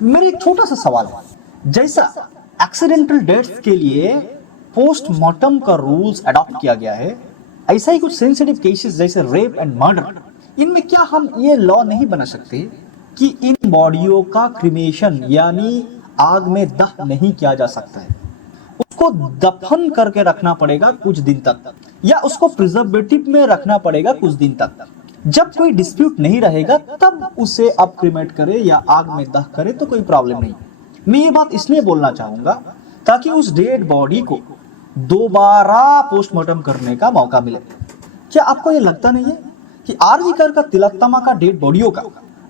मेरा एक छोटा सा सवाल है, जैसा एक्सीडेंटल डेथ्स के लिए पोस्टमार्टम का रूल्स अडॉप्ट किया गया है, ऐसा ही कुछ सेंसिटिव केसेस जैसे रेप एंड मर्डर, इनमें क्या हम ये लॉ नहीं बना सकते कि इन बॉडियों का क्रिमेशन यानी आग में दह नहीं किया जा सकता है, उसको दफन करके रखना पड़ेगा कुछ दिन तक, या उसको प्रिजर्वेटिव में रखना पड़ेगा कुछ दिन तक। जब कोई डिस्प्यूट नहीं रहेगा तब उसे अब क्रिमेट करे या आग में दह करे तो कोई प्रॉब्लम नहीं। मैं ये बात इसलिए बोलना चाहूंगा ताकि उस डेड बॉडी को दोबारा पोस्टमार्टम करने का मौका मिले। क्या आपको ये लगता नहीं है कि आरजी कर का तिलोत्तमा का डेड बॉडियों का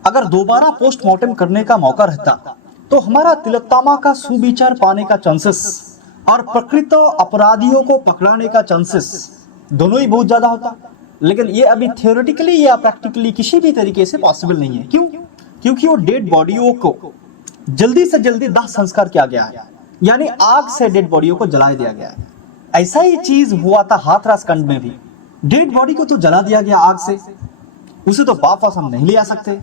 अगर दोबारा पोस्टमार्टम करने का मौका रहता तो हमारा तिलोत्तमा का सुविचार पाने का चांसेस और प्रकृत अपराधियों को पकड़ाने का चांसेस दोनों ही बहुत ज्यादा होता। लेकिन ये अभी थियोरेटिकली या प्रैक्टिकली किसी भी तरीके से पॉसिबल नहीं है। क्यों? क्योंकि वो डेड बॉडियों को जल्दी से जल्दी दाह संस्कार किया गया है, यानी आग से डेड बॉडियों को जला दिया गया है। ऐसा ही चीज हुआ था हाथरस कांड में भी, डेड बॉडी को तो जला दिया गया आग से, उसे तो वापस हम नहीं ले आ सकते।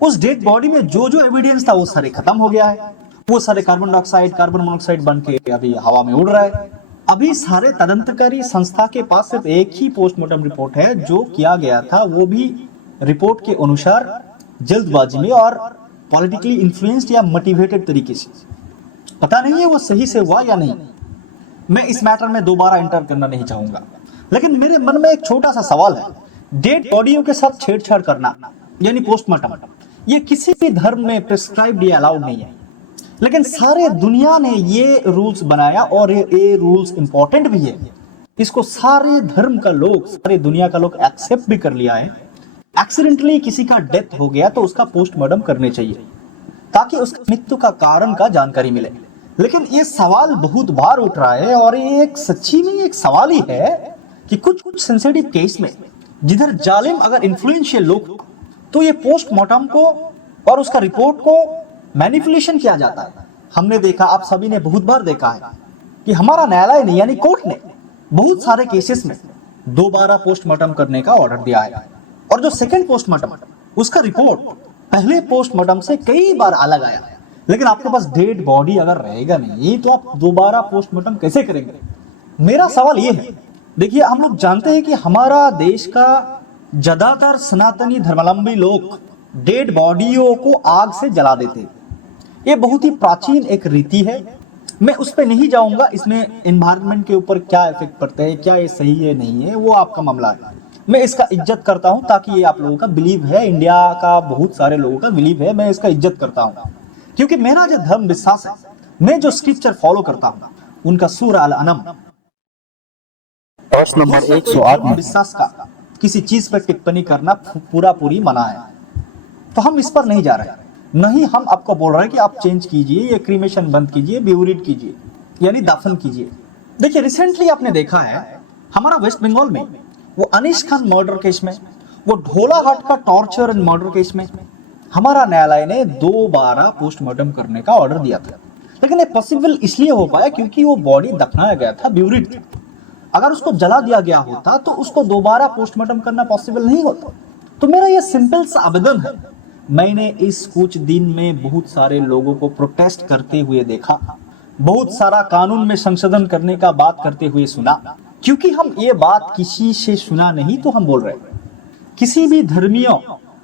उस डेड बॉडी में जो जो एविडेंस था वो सारे खत्म हो गया है, वो सारे कार्बन डाइऑक्साइड कार्बन मोनोऑक्साइड बन के अभी हवा में उड़ रहा है। अभी सारे तदंतकारी संस्था के पास सिर्फ एक ही पोस्टमार्टम रिपोर्ट है, जो किया गया था वो भी रिपोर्ट के अनुसार जल्दबाजी में और पॉलिटिकली इन्फ्लुएंस्ड या मोटिवेटेड तरीके से। पता नहीं है वो सही से हुआ या नहीं, मैं इस मैटर में दोबारा एंटर करना नहीं चाहूंगा। लेकिन मेरे मन में एक छोटा सा सवाल है, डेड बॉडियों के साथ छेड़छाड़ करना यानी पोस्टमार्टम, ये किसी भी धर्म में प्रिस्क्राइब्ड या अलाउड नहीं है। लेकिन सारे दुनिया ने ये रूल्स बनाया और ये रूल्स इंपॉर्टेंट भी है, इसको सारे धर्म का लोग, सारे दुनिया का लोग एक्सेप्ट भी कर लिया है। एक्सीडेंटली किसी का डेथ हो गया तो उसका पोस्टमार्टम करने चाहिए ताकि उसकी मृत्यु का कारण का जानकारी मिले। लेकिन ये सवाल बहुत बार उठ रहा है और ये एक सच्ची में एक सवाल ही है कि कुछ सेंसिटिव केस में जिधर जालिम अगर इन्फ्लुएंशियल लोग तो ये पोस्टमार्टम को और उसका रिपोर्ट को मैनिपुलेशन किया जाता है। हमने देखा, आप सभी ने बहुत बार देखा है कि हमारा न्यायालय ने यानी कोर्ट ने बहुत सारे केसेस में दोबारा पोस्टमार्टम करने का ऑर्डर दिया है, और जो सेकंड पोस्टमार्टम उसका रिपोर्ट पहले पोस्टमार्टम से कई बार अलग आया। लेकिन आपके पास डेड बॉडी अगर रहेगा नहीं तो आप दोबारा पोस्टमार्टम कैसे करेंगे? मेरा सवाल ये है, देखिए हम लोग जानते हैं कि हमारा देश का ज्यादातर सनातनी धर्मावलंबी लोग डेड बॉडियों को आग से जला देते। ये बहुत ही प्राचीन एक रीति है, मैं उस पर नहीं जाऊंगा, इसमें एनवायरनमेंट के ऊपर क्या इफेक्ट पड़ता है, क्या ये सही है नहीं है, वो आपका मामला है। मैं इसका इज्जत करता हूं ताकि ये आप लोगों का बिलीव है, इंडिया का बहुत सारे लोगों का बिलीव है, मैं इसका इज्जत करता हूं क्योंकि मेरा जो धर्म विश्वास है, मैं जो स्क्रिप्चर फॉलो करता हूं, उनका सूरह अल अनम प्रश्न नंबर 108 विश्वास का किसी चीज पर टिप्पणी करना पूरी मना है, तो हम इस पर नहीं जा रहे। नहीं हम आपको बोल रहे हैं कि आप चेंज कीजिए, ये क्रीमेशन बंद कीजिए, ब्यूरिड कीजिए यानी दफन कीजिए। देखिए रिसेंटली आपने देखा है हमारा वेस्ट बंगाल में वो अनीश खान मर्डर केस में, वो ढोलाहाट का टॉर्चर एंड मर्डर केस में हमारा न्यायालय ने दोबारा पोस्टमार्टम करने का ऑर्डर दिया था। लेकिन ये पॉसिबल इसलिए हो पाया क्योंकि वो बॉडी दफनाया गया था, ब्यूरिड थी। अगर उसको जला दिया गया होता तो उसको दोबारा पोस्टमार्टम करना पॉसिबल नहीं होता। तो मेरा ये सिंपल सा आवेदन है, मैंने इस कुछ दिन में बहुत सारे लोगों को प्रोटेस्ट करते हुए देखा, बहुत सारा कानून में संशोधन करने का बात करते हुए सुना, क्योंकि हम ये बात किसी से सुना नहीं तो हम बोल रहे हैं। किसी भी धर्मीय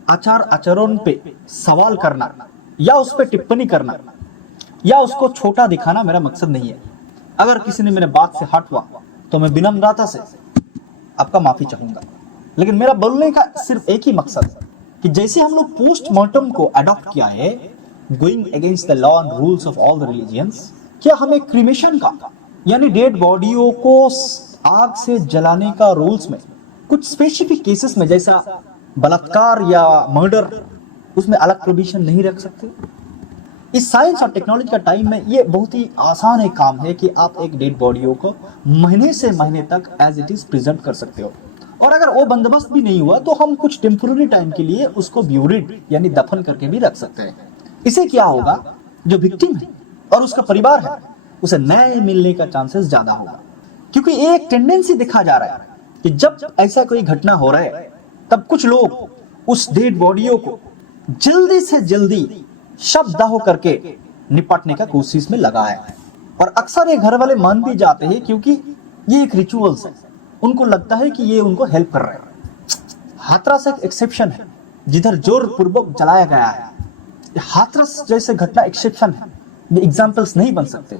आचार आचरण पे सवाल करना या उस पर टिप्पणी करना या उसको छोटा दिखाना मेरा मकसद नहीं है। अगर किसी ने मेरे बात से हट हुआ तो मैं विनम्रता से आपका माफी चाहूंगा। लेकिन मेरा बोलने का सिर्फ एक ही मकसद है कि जैसे हम लोग पोस्टमार्टम को अडॉप्ट किया है, going against the law and rules of all the religions, क्या हमें क्रीमेशन का यानी डेड बॉडियों को आग से जलाने का रूल्स में कुछ स्पेसिफिक केसेस में जैसा बलात्कार या मर्डर, उसमें अलग प्रोविजन नहीं रख सकते? इस साइंस और टेक्नोलॉजी का टाइम में ये बहुत ही आसान एक काम है कि आप एक डेड बॉडियों को महीने से महीने तक एज इट इज प्रिजर्व कर सकते हो। और अगर वो बंदोबस्त भी नहीं हुआ तो हम कुछ टेम्पोररी टाइम के लिए उसको ब्यूरिड यानी दफन करके भी रख सकते हैं। इससे क्या होगा, जो विक्टिम है और उसका परिवार है उसे न्याय मिलने का चांसेस ज्यादा होगा। क्योंकि एक टेंडेंसी देखा जा रहा है कि जब ऐसा कोई घटना हो रहा है तब कुछ लोग उस डेड बॉडियों को जल्दी से जल्दी शव दाह करके निपटने का कोशिश में लगा है। और अक्सर ये घर वाले मान भी जाते हैं क्योंकि ये एक रिचुअल्स है, उनको लगता है कि ये उनको हेल्प कर रहे हैं। हाथरस एक एक्सेप्शन है जिधर जोर पूर्वक जलाया गया है। हाथरस जैसे घटना एक्सेप्शन है, ये एग्जाम्पल्स नहीं बन सकते।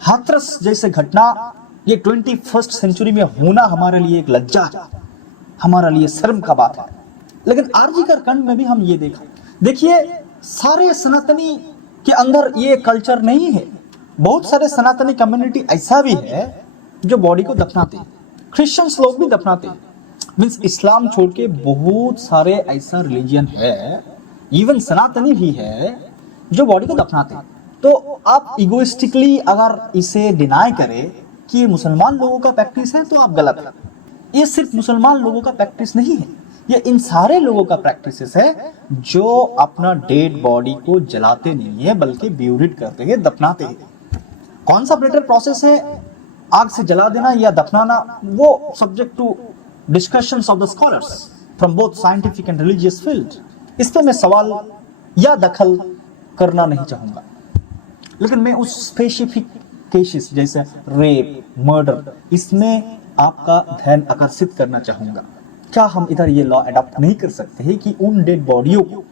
हाथरस जैसे घटना ये 21st सेंचुरी में होना हमारे लिए एक लज्जा है, हमारे लिए शर्म का बात है। लेकिन आरजी कर कांड में भी हम ये देखिए सारे सनातनी के अंदर ये कल्चर नहीं है। बहुत सारे सनातनी कम्युनिटी ऐसा भी है जो बॉडी को दफनाते हैं, क्रिश्चियंस लोग भी दफनाते हैं। मीन्स इस्लाम छोड़ के बहुत सारे ऐसा रिलीजियन है, इवन सनातनी भी है जो बॉडी को दफनाते हैं। तो आप इगोइस्टिकली अगर इसे डिनाई करें कि ये मुसलमान लोगों का प्रैक्टिस है तो आप गलत है। ये सिर्फ मुसलमान लोगों का प्रैक्टिस नहीं है, ये इन सारे लोगों का प्रैक्टिस है जो अपना डेड बॉडी को जलाते नहीं है बल्कि ब्यूरिड करते हैं, दफनाते हैं। कौन सा बेटर प्रोसेस है, आग से जला देना या दफनाना, वो subject to discussions of the scholars from both scientific and religious field. इस पे मैं सवाल या दखल करना नहीं चाहूंगा। लेकिन मैं उस स्पेसिफिक केसेस जैसे रेप, मर्डर, इसमें आपका ध्यान आकर्षित करना चाहूंगा। क्या हम इधर ये लॉ अडॉप्ट नहीं कर सकते हैं कि उन डेड बॉडियों को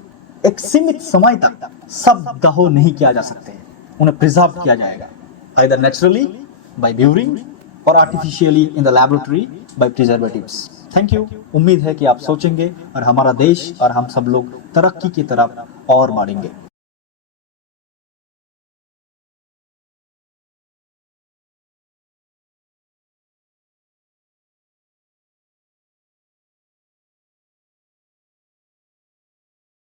एक सीमित समय तक सब दहो नहीं किया जा सकते, उन्हें प्रिजर्व किया जाएगा, either naturally by burying or artificially in the laboratory by preservatives. Thank you. उम्मीद है कि आप सोचेंगे और हमारा देश और हम सब लोग तरक्की की तरफ और बढ़ेंगे।